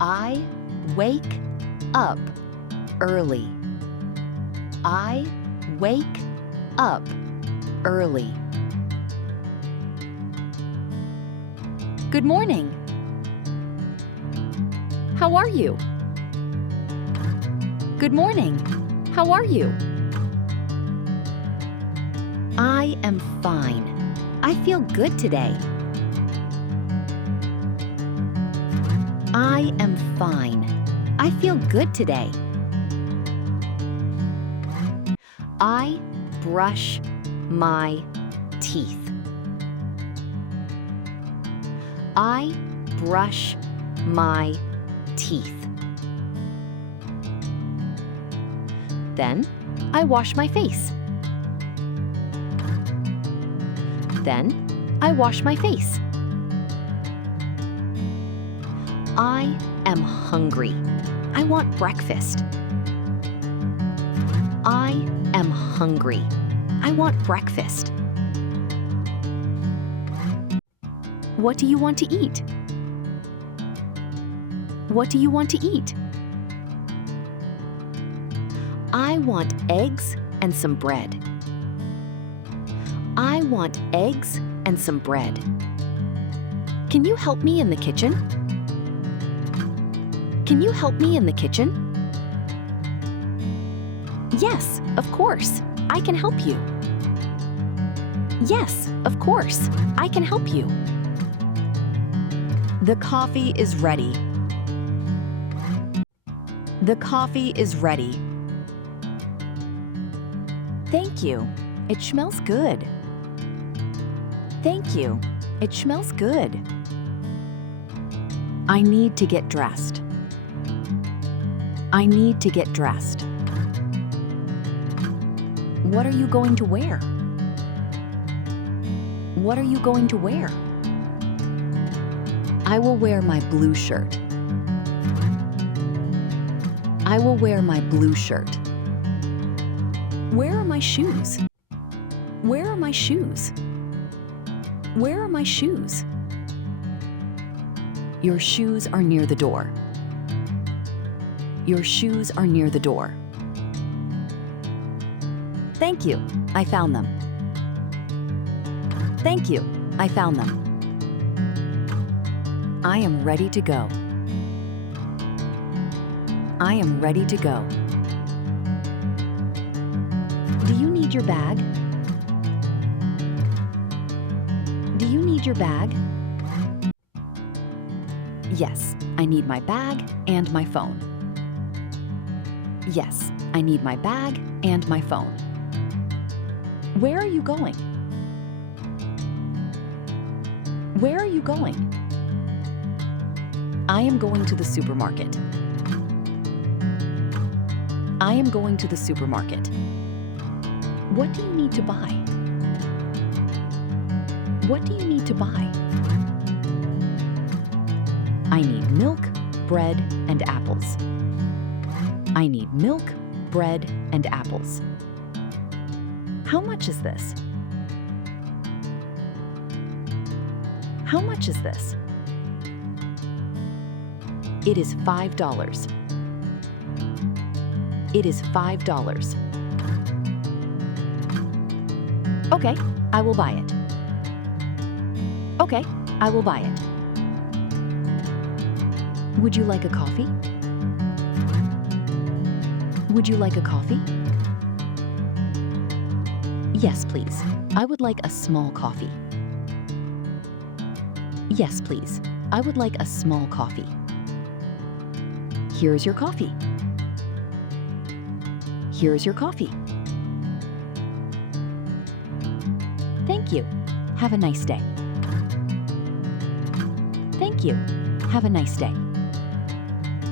I wake up early. I wake up early. Good morning. How are you? Good morning. How are you? I am fine. I feel good today. I am fine. I feel good today. I brush my teeth. I brush my teeth. Then I wash my face. Then I wash my face. I am hungry. I want breakfast. I am hungry. I want breakfast. What do you want to eat? What do you want to eat? I want eggs and some bread. I want eggs and some bread. Can you help me in the kitchen? Can you help me in the kitchen? Yes, of course. I can help you. Yes, of course. I can help you. The coffee is ready. The coffee is ready. Thank you. It smells good. Thank you. It smells good. I need to get dressed. I need to get dressed. What are you going to wear? What are you going to wear? I will wear my blue shirt. I will wear my blue shirt. Where are my shoes? Where are my shoes? Where are my shoes? Your shoes are near the door. Your shoes are near the door. Thank you. I found them. Thank you. I found them. I am ready to go. I am ready to go. Do you need your bag? Do you need your bag? Yes, I need my bag and my phone. Yes, I need my bag and my phone. Where are you going? Where are you going? I am going to the supermarket. I am going to the supermarket. What do you need to buy? What do you need to buy? I need milk, bread, and apples. I need milk, bread, and apples. How much is this? How much is this? It is $5. It is $5. Okay, I will buy it. Okay, I will buy it. Would you like a coffee? Would you like a coffee? Yes, please. I would like a small coffee. Yes, please. I would like a small coffee. Here's your coffee. Here's your coffee. Thank you. Have a nice day. Thank you. Have a nice day.